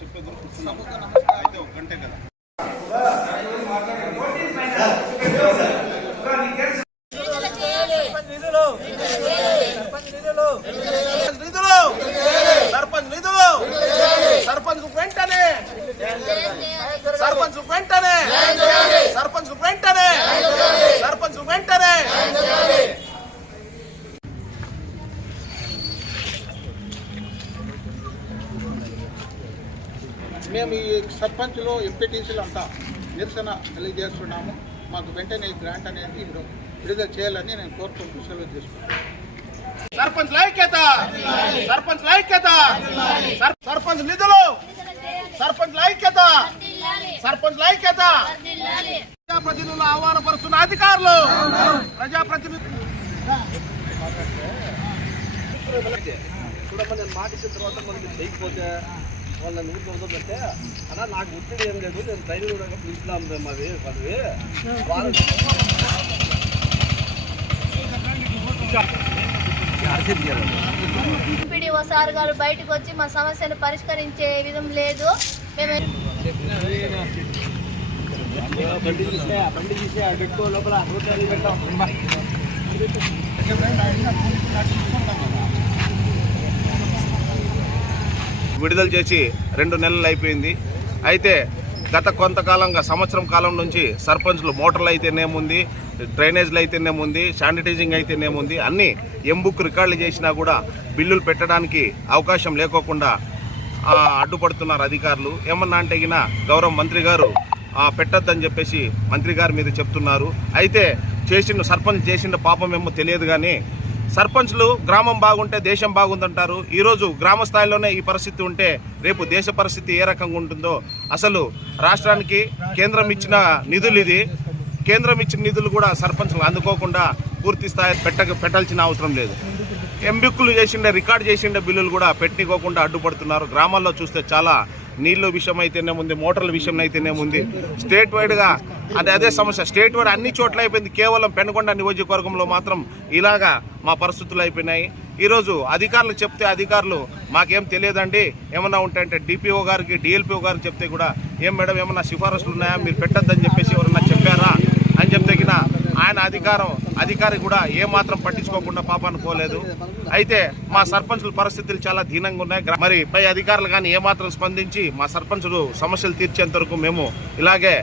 చెప్పేది అయితే ఒక గంటే కదా. సర్పంచ్ నిధులు. సర్పంచ్ వెంటనే. సర్పంచ్ వెంటనే. సర్పంచ్ వెంటనే. సర్పంచ్ వెంటనే. మేము ఈ సర్పంచ్లు ఎంపీటీసీలు అంతా నిరసన తెలియజేస్తున్నాము. మాకు వెంటనే ఈ గ్రాంట్ అనేది ఇప్పుడు విడుదల చేయాలని నేను కోరుకుంటూ సెలవు చేసుకుంటాను సర్పంచ్ ఐక్యత సర్పంచ్ ఐక్యత సర్- సర్పంచ్ నిధులు! సర్పంచ్ ఐక్యత సర్పంచ్ ఐక్యత ప్రజాప్రతినిధులు ఆహ్వానపరుస్తున్న అధికారులు! ప్రజాప్రతినిధులు చూడమ్మా నేను మాట ఇచ్చిన తర్వాత మనకి చేయకపోతే వాళ్ళని ఊరికి వదలంటే అలా నాకు ఒత్తిడి ఏం లేదు నేను ట్రైనింగ్ కూడా పిలుస్తున్నాం మేము అది వాళ్ళవి వాళ్ళు ఎంపీడీఓ సార్ గారు బయటకు వచ్చి మా సమస్యను పరిష్కరించే విధం లేదు. మేము బండి తీసే బండి తీసే పెట్టుకో లోపల రోడ్డు అది పెట్టాం. విడుదల చేసి రెండు నెలలు అయిపోయింది. అయితే గత కొంతకాలంగా సంవత్సరం కాలం నుంచి సర్పంచ్లు మోటార్లు అయితేనేముంది డ్రైనేజ్లు అయితేనేముంది శానిటైజింగ్ అయితేనేముంది అన్ని ఎంబుక్ రికార్డులు చేసినా కూడా బిల్లులు పెట్టడానికి అవకాశం లేకోకుండా అడ్డుపడుతున్నారు అధికారులు. ఏమన్నా అంటే గౌరవ మంత్రి గారు పెట్టద్దని పెట్టొద్దని చెప్పేసి మంత్రి గారి మీద చెప్తున్నారు. అయితే చేసిన సర్పంచ్ చేసిన పాపం ఏమో తెలియదు కానీ సర్పంచ్లు గ్రామం బాగుంటే దేశం బాగుందంటారు. ఈరోజు గ్రామ స్థాయిలోనే ఈ పరిస్థితి ఉంటే రేపు దేశ పరిస్థితి ఏ రకంగా ఉంటుందో అసలు రాష్ట్రానికి కేంద్రం ఇచ్చిన నిధులు ఇది. కేంద్రం ఇచ్చిన నిధులు కూడా సర్పంచ్లు అందుకోకుండా పూర్తి స్థాయి పెట్టక పెట్టాల్సిన అవసరం లేదు. ఎంబిక్కులు చేసిండే రికార్డు చేసిండే బిల్లులు కూడా పెట్టుకోకుండా అడ్డుపడుతున్నారు. గ్రామాల్లో చూస్తే చాలా నీళ్ళ విషయం అయితేనే ఉంది మోటార్ల విషయం అయితేనే ఉంది. స్టేట్ వైడ్గా అది అదే సమస్య. స్టేట్ వైడ్ అన్ని చోట్ల అయిపోయింది. కేవలం పెనుకొండ నియోజకవర్గంలో మాత్రం ఇలాగా మా పరిస్థితులు అయిపోయినాయి. ఈరోజు అధికారులు చెప్తే అధికారులు మాకేం తెలియదండి. ఏమన్నా ఉంటాయంటే డిపిఓ గారికి డిఎల్పిఓ గారికి చెప్తే కూడా ఏం మేడం ఏమన్నా సిఫారసులు ఉన్నాయా? మీరు పెట్టద్దని చెప్పేసి ఎవరన్నా చెప్పారా? అని చెప్తే ఆయన అధికారం అధికారి కూడా ఏమాత్రం పట్టించుకోకుండా పాపాన్ని పోలేదు. అయితే మా సర్పంచుల పరిస్థితులు చాలా దీనంగా ఉన్నాయి. మరి పై అధికారులు కానీ ఏమాత్రం స్పందించి మా సర్పంచులు సమస్యలు తీర్చేంత వరకు మేము ఇలాగే